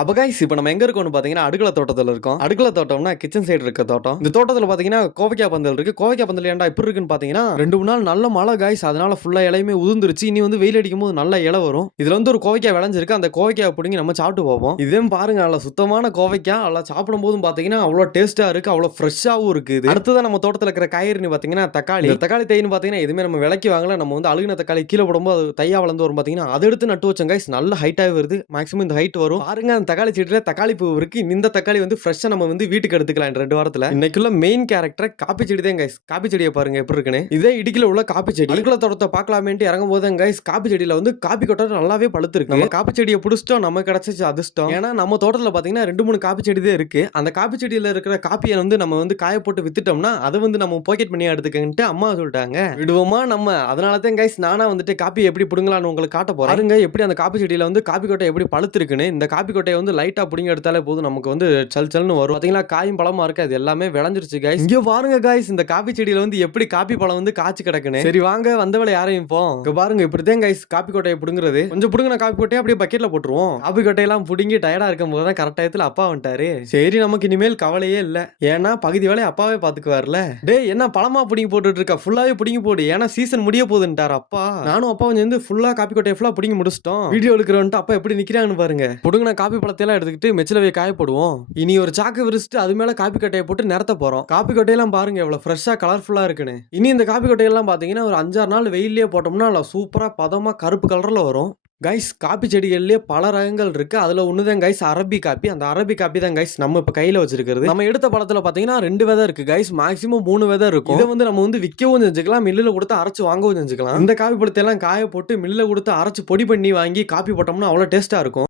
அப்ப கைஸ் இப்ப நம்ம எங்க இருக்கோம்னு பாத்தீங்கன்னா அடுக்கள தோட்டத்துல இருக்கோம். அடுக்கள தோட்டம்னா கிச்சன் சைடு இருக்க தோட்டம். இந்த தோட்டத்துல பாத்தீங்கன்னா கோவைக்காய் பந்தல் இருக்கு. கோவைக்காய் பந்தல் ஏன்டா இப்படி இருக்குன்னு பாத்தீங்கன்னா 2 நாள் நல்ல மழை கைஸ், அதனால ஃபுல்லா இலையுமே உதிர்ந்துருச்சு. இனி வந்து வெயில் அடிக்கும் போது நல்ல இலை வரும். இதுல வந்து ஒரு கோவைக்காய் விளைஞ்சிருக்கு. அந்த கோவைக்காய் புடுங்கி நம்ம சாப்பிட்டு பார்ப்போம். இதையும் பாருங்க, நல்ல சுத்தமான கோவைக்காய். நல்லா சாப்பிடும் போதும் பாத்தீங்கன்னா அவ்வளவு டேஸ்டா இருக்கு, அவ்வளவு ஃப்ரெஷ்ஷாவும் இருக்கு. அடுத்ததான் நம்ம தோட்டத்துல இருக்கிற காய்கறி பாத்தீங்கன்னா தக்காளி. இந்த தக்காளி தைன்னு பாத்தீங்கன்னா எதுவுமே நம்ம விலைக்கு வாங்கல. நம்ம வந்து அழுகின தக்காளி கீழே போடும்போது அது தையா வளர்ந்து வரும் பாத்தீங்கன்னா, அதை எடுத்து நட்டு வச்சோம் கைஸ். நல்ல ஹைட்டாவே வருது. மேக்ஸிமம் இந்த ஹைட் வரும் பாருங்க. அந்த தக்காளி செடியில தக்காளி பூ இருக்கு. இந்த தக்காளி வந்து ஃப்ரெஷ்ஷா நம்ம வந்து வீட்டுக்கு எடுத்துக்கலாம் 2 வாரத்துல. இன்னைக்குள்ள மெயின் கேரக்டர் காப்பி செடி தான் கைஸ். காப்பி செடியை பாருங்க எப்படி இருக்குன்னு. இதே இடுக்கில உள்ள காப்பி செடி. அடுக்குள்ள தோட்டத்தை பார்க்கலாமேன்ட்டு இறங்கும் போது கைஸ் காப்பி செடியில வந்து காப்பி கொட்டை நல்லாவே பழுத்திருக்கு. நம்ம காப்பி செடியை பிடிச்சிட்டோம், நம்ம கிடைச்சிச்சு அதிர்ஷ்டம். ஏன்னா நம்ம தோட்டத்துல பாத்தீங்கன்னா 2-3 காப்பி செடி தான் இருக்கு. அந்த காப்பி செடியில இருக்கிற காப்பியை வந்து நம்ம வந்து காய போட்டு வித்துட்டோம்னா அதை வந்து நம்ம பாக்கெட் பண்ணி எடுத்துக்கிட்டு அம்மா சொல்லிட்டாங்க. விடுவோமா நம்ம? அதனால தான் கைஸ் நானா வந்துட்டு காப்பி எப்படி புடுங்கலாம்னு உங்களுக்கு காட்ட போறேன். பாருங்க எப்படி அந்த காப்பி செடியில வந்து காப்பி கொட்டை எப்படி பழுத்திருக்குன்னு. இந்த காப்பி கொட்டையை வந்து லைட்டா புடிங்க எடுத்தாலே போதும், நமக்கு வந்து சல் சல்னு வரும். பாத்தீங்களா காயும் பழமா இருக்கு, அது எல்லாமே விளைஞ்சிருச்சு கைஸ். இங்க பாருங்க கைஸ், இந்த காப்பி செடியில வந்து எப்படி காப்பி பழம் வந்து காய்ச்சி கிடக்குன்னு. சரி வாங்க வந்தவளை யாரையும் போ. இங்க பாருங்க இப்படிதான் கைஸ் காப்பி கொட்டையை புடுங்குறது. கொஞ்சம் புடுங்கின காப்பி கொட்டையை அப்படியே பக்கெட்ல போட்டுருவோம். காப்பி கொட்டையெல்லாம் புடுங்கி டயர்டா இருக்கும் போது தான் கரெக்ட் டயத்துல அப்பா வந்துட்டாரு. சரி நமக்கு இனிமேல் கவலையே இல்ல, ஏன்னா பகுதி வேலையை அப்பாவே பாத்துக்குவார்ல. டேய் என்ன பழமா புடிங்கி போட்டுட்டு இருக்க, ஃபுல்லாவே புடிங்கி போடு, ஏன்னா சீசன் முடிய போகுதுன்ட்டார் அப்பா. நானும் அப்பா வந்து ஃபுல்லா காப்பி கொட்டையை ஃபுல்லா புடிங்கி முடிச்சிட்டோம். வீடியோ எடுக்கிறவன்ட்டு அப்பா எப்படி நிக்கிறாங்கன்னு பாருங்க. புடுங்கின காப்பி பழத்தை எல்லாம் எடுத்துக்கிட்டு மெச்சிலவே காய போடுவோம். இனி ஒரு சாக்கு விரிச்சிட்டு அது மேல காப்பி கொட்டையை போட்டு நிறத்த போறோம். காப்பி கொட்டையெல்லாம் பாருங்க எவ்வளவு ஃப்ரெஷ்ஷா கலர்ஃபுல்லா இருக்குன்னு. இனி இந்த காப்பி கொட்டையெல்லாம் பாத்தீங்கன்னா ஒரு 5-6 நாள் வெயிலே போட்டோம்னா சூப்பரா பதமா கருப்பு கலர்ல வரும். கைஸ் காப்பி செடிகள்லயே பல ரகங்கள் இருக்கு. அதுல ஒண்ணுதான் கைஸ் அரபி காப்பி. அந்த அரபி காப்பி தான் கைஸ் நம்ம இப்ப கையில வச்சிருக்கிறது. நம்ம எடுத்த பழத்துல பாத்தீங்கன்னா 2 விதை இருக்கு கைஸ், மேக்ஸிமம் 3 விதை இருக்கும். இதை வந்து நம்ம வந்து விற்கவும் செஞ்சுக்கலாம், மில்லுல கொடுத்து அரைச்சு வாங்கவும் செஞ்சுக்கலாம். இந்த காப்பி பழத்தை எல்லாம் காய போட்டு மில்லுல கொடுத்து அரைச்சு பொடி பண்ணி வாங்கி காப்பி போட்டோம்னா அவ்வளவு டேஸ்டா இருக்கும்.